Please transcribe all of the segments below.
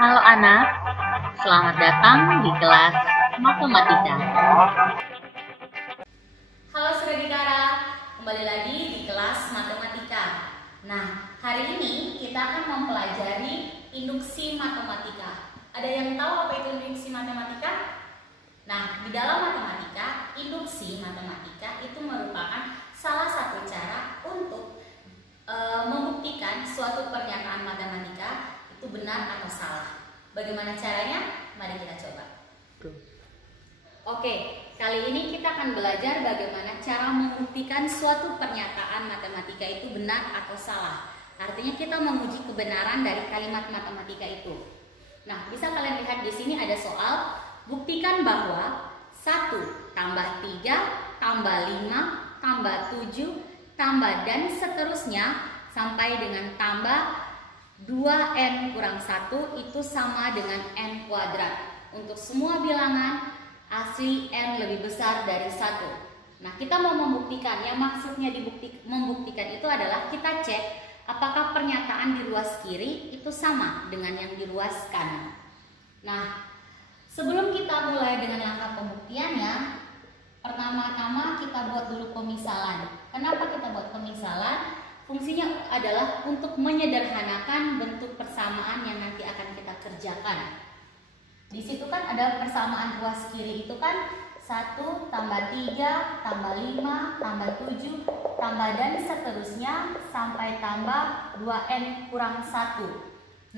Halo anak, selamat datang di kelas matematika. Halo Saudara, kembali lagi di kelas matematika. Nah, hari ini kita akan mempelajari induksi matematika. Ada yang tahu apa itu induksi matematika? Nah, di dalam matematika, induksi matematika itu merupakan salah satu cara untuk membuktikan suatu pernyataan matematika itu benar atau salah. Bagaimana caranya? Mari kita coba. Oke, kali ini kita akan belajar bagaimana cara membuktikan suatu pernyataan matematika itu benar atau salah. Artinya kita menguji kebenaran dari kalimat matematika itu. Nah, bisa kalian lihat di sini ada soal, buktikan bahwa 1 tambah 3 tambah 5 tambah 7 tambah dan seterusnya sampai dengan tambah 2n kurang 1 itu sama dengan n kuadrat. Untuk semua bilangan asli n lebih besar dari 1. Nah, kita mau membuktikan, yang maksudnya membuktikan itu adalah kita cek apakah pernyataan di ruas kiri itu sama dengan yang di ruas kanan. Nah, sebelum kita mulai dengan langkah pembuktiannya, pertama-tama kita buat dulu pemisalan. Kenapa kita buat pemisalan? Fungsinya adalah untuk menyederhanakan bentuk persamaan yang nanti akan kita kerjakan. Di situ kan ada persamaan ruas kiri itu kan 1 tambah 3 tambah 5 tambah 7 tambah dan seterusnya sampai tambah 2n kurang 1.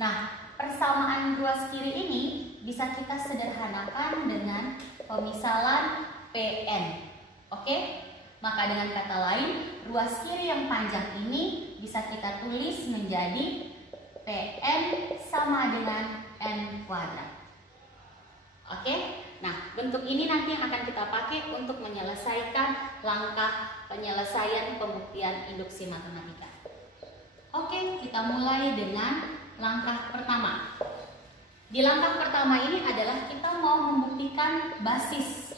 Nah, persamaan ruas kiri ini bisa kita sederhanakan dengan pemisalan Pn. Oke? Maka dengan kata lain, ruas kiri yang panjang ini bisa kita tulis menjadi Pn sama dengan n kuadrat. Oke? Nah, bentuk ini nanti yang akan kita pakai untuk menyelesaikan langkah penyelesaian pembuktian induksi matematika. Oke, kita mulai dengan langkah pertama. Di langkah pertama ini adalah kita mau membuktikan basis.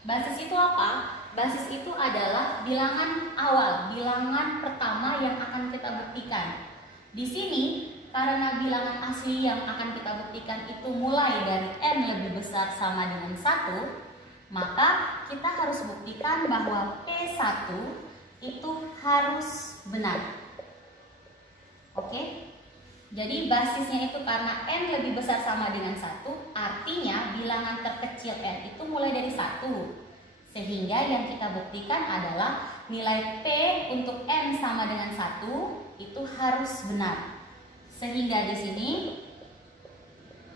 Basis itu apa? Basis itu adalah bilangan awal, bilangan pertama yang akan kita buktikan. Di sini, karena bilangan asli yang akan kita buktikan itu mulai dari n lebih besar sama dengan 1, maka kita harus buktikan bahwa P1 itu harus benar. Oke? Jadi basisnya itu karena n lebih besar sama dengan 1, artinya bilangan terkecil n itu mulai dari 1. Sehingga yang kita buktikan adalah nilai P untuk n sama dengan 1 itu harus benar. Sehingga di sini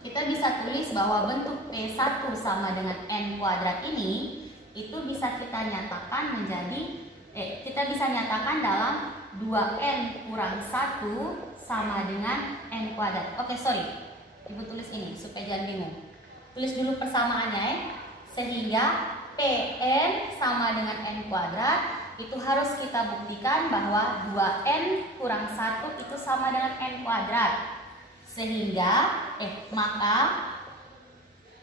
kita bisa tulis bahwa bentuk P1 sama dengan n kuadrat ini itu bisa kita nyatakan menjadi kita bisa nyatakan dalam 2n kurang 1 sama dengan n kuadrat. Oke, sorry. Ibu tulis ini supaya jangan bingung. Tulis dulu persamaannya ya. Sehingga Pn sama dengan n kuadrat itu harus kita buktikan bahwa 2n kurang 1 itu sama dengan n kuadrat. Sehingga maka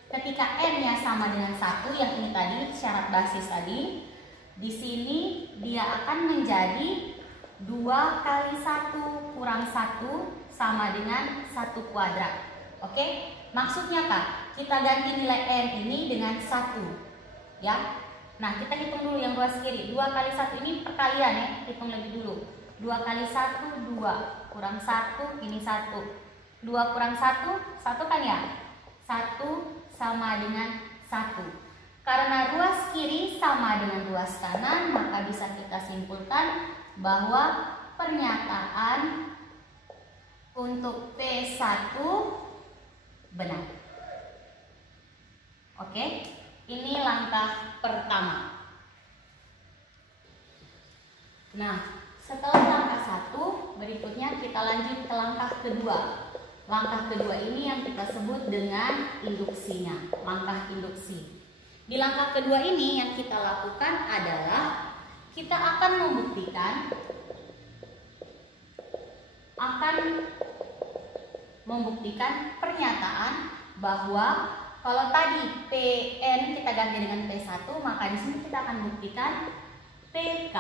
ketika n-nya sama dengan 1, yang ini tadi syarat basis tadi, di sini dia akan menjadi 2 kali 1 kurang 1 sama dengan 1 kuadrat. Oke? Maksudnya Kak, kita ganti nilai n ini dengan 1. Ya, nah kita hitung dulu yang ruas kiri. 2 kali 1 ini perkalian ya, hitung lebih dulu. 2 kali 1, 2 kurang 1, ini 1. 2 kurang 1, 1 kan ya? 1 sama dengan 1. Karena ruas kiri sama dengan ruas kanan, maka bisa kita simpulkan bahwa pernyataan untuk P1 benar. Oke? Ini langkah pertama. Nah, setelah langkah 1, berikutnya kita lanjut ke langkah kedua. Langkah kedua ini yang kita sebut dengan induksinya, langkah induksi. Di langkah kedua ini yang kita lakukan adalah kita akan membuktikan pernyataan bahwa kalau tadi Pn kita ganti dengan P1, maka di sini kita akan buktikan Pk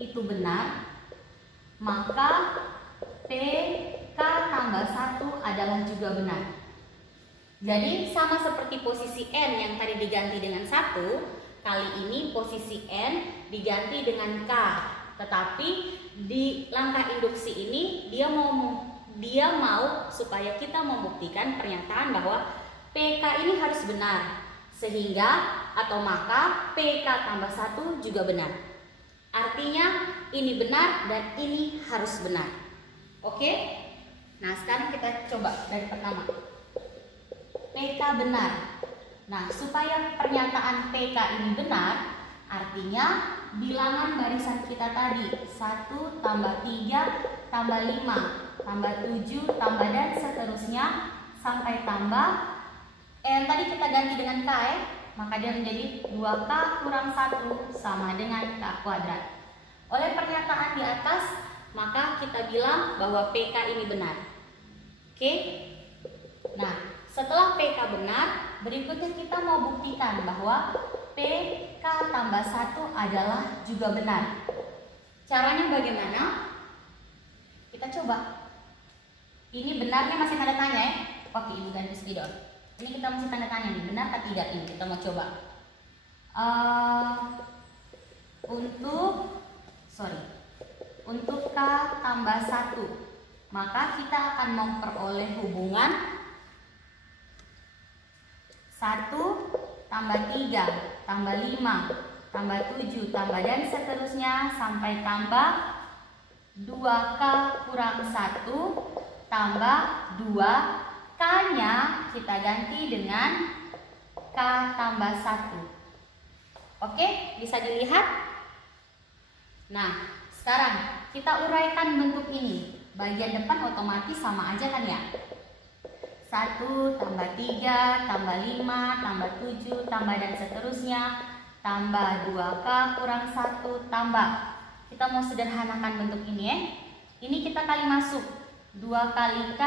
itu benar, maka Pk tambah 1 adalah juga benar. Jadi sama seperti posisi N yang tadi diganti dengan 1, kali ini posisi N diganti dengan K. Tetapi di langkah induksi ini dia mau supaya kita membuktikan pernyataan bahwa PK ini harus benar. Sehingga atau maka PK tambah 1 juga benar. Artinya ini benar dan ini harus benar. Oke? Nah, sekarang kita coba dari pertama. PK benar. Nah, supaya pernyataan PK ini benar, artinya bilangan barisan kita tadi 1 tambah 3 tambah 5 tambah 7 tambah dan seterusnya sampai tambah tadi kita ganti dengan K maka dia menjadi 2K kurang 1 sama dengan K kuadrat. Oleh pernyataan di atas, maka kita bilang bahwa PK ini benar. Oke? Nah, setelah PK benar, berikutnya kita mau buktikan bahwa PK tambah 1 adalah juga benar. Caranya bagaimana? Kita coba. Ini benarnya masih tanda tanya ya. Oke, Ibu ganti spidol. Ini kita masih tanda tanya nih, benar atau tidak ini? Kita mau coba. Untuk K tambah 1, maka kita akan memperoleh hubungan 1 tambah 3 tambah 5 tambah 7 tambah dan seterusnya sampai tambah 2K kurang 1 tambah 2. K-nya kita ganti dengan K tambah 1. Oke, bisa dilihat? Nah, sekarang kita uraikan bentuk ini. Bagian depan otomatis sama aja kan ya? 1 tambah 3 tambah 5 tambah 7 tambah dan seterusnya tambah 2K kurang 1 tambah. Kita mau sederhanakan bentuk ini ya. Ini kita kali masuk. 2 kali K,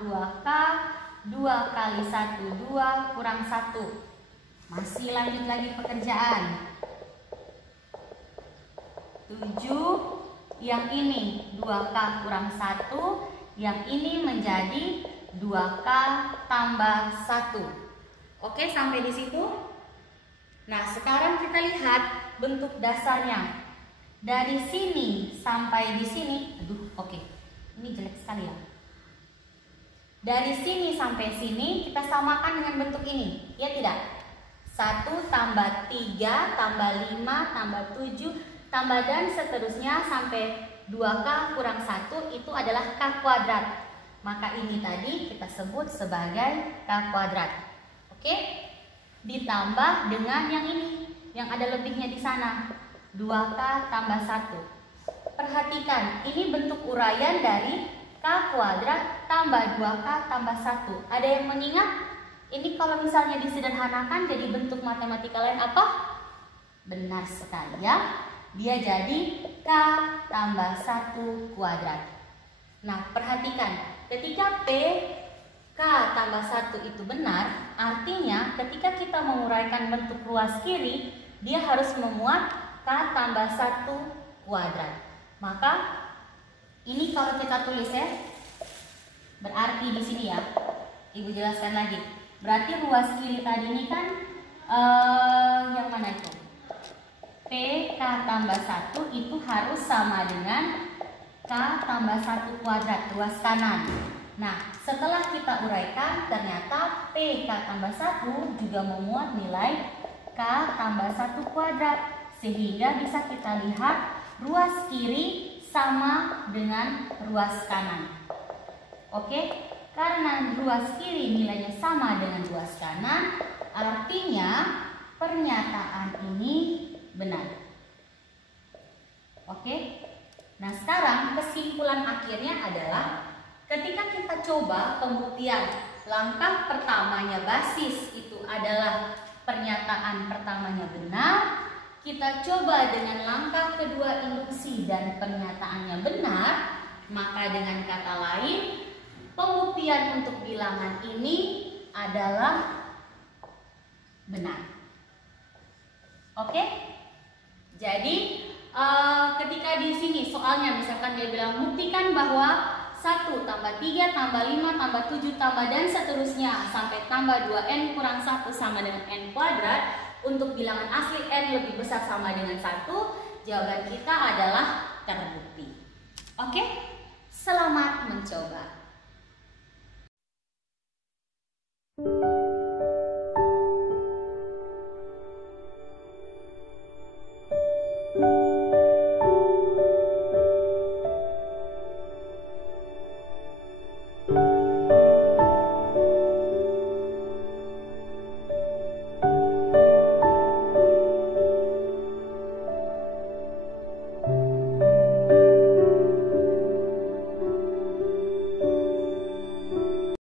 2K, 2 kali 1, 2 kurang 1. Masih lanjut lagi pekerjaan. 7, yang ini 2K kurang 1, yang ini menjadi 2K tambah 1. Oke, sampai di situ. Nah, sekarang kita lihat bentuk dasarnya. Dari sini sampai di sini, oke. Ini jelek sekali ya. Dari sini sampai sini kita samakan dengan bentuk ini, ya tidak? 1 tambah 3 tambah 5 tambah 7 tambah dan seterusnya sampai 2K kurang 1 itu adalah K kuadrat. Maka ini tadi kita sebut sebagai K kuadrat. Oke? Ditambah dengan yang ini, yang ada lebihnya di sana. 2K tambah 1. Perhatikan, ini bentuk uraian dari K kuadrat tambah 2K tambah 1. Ada yang mengingat? Ini kalau misalnya disederhanakan jadi bentuk matematika lain apa? Benar sekali ya. Dia jadi K tambah 1 kuadrat. Nah, perhatikan, ketika K tambah 1 itu benar, artinya ketika kita menguraikan bentuk ruas kiri, dia harus memuat K tambah 1 kuadrat. Maka ini kalau kita tulis ya, berarti di sini ya, Ibu jelaskan lagi. Berarti ruas kiri tadi ini kan yang mana itu? PK tambah 1 itu harus sama dengan K tambah 1 kuadrat ruas kanan. Nah, setelah kita uraikan, ternyata PK tambah 1 juga memuat nilai K tambah 1 kuadrat. Sehingga bisa kita lihat ruas kiri sama dengan ruas kanan. Oke, karena ruas kiri nilainya sama dengan ruas kanan, artinya pernyataan ini benar. Oke, nah sekarang kesimpulan akhirnya adalah ketika kita coba pembuktian, langkah pertamanya basis itu adalah pernyataan pertamanya benar. Kita coba dengan langkah kedua induksi dan pernyataannya benar, maka dengan kata lain pembuktian untuk bilangan ini adalah benar. Oke? Jadi ketika di sini soalnya misalkan dia bilang buktikan bahwa 1 tambah 3 tambah 5 tambah 7 tambah dan seterusnya sampai tambah 2n kurang 1 sama dengan n kuadrat. Untuk bilangan asli n lebih besar sama dengan 1, jawaban kita adalah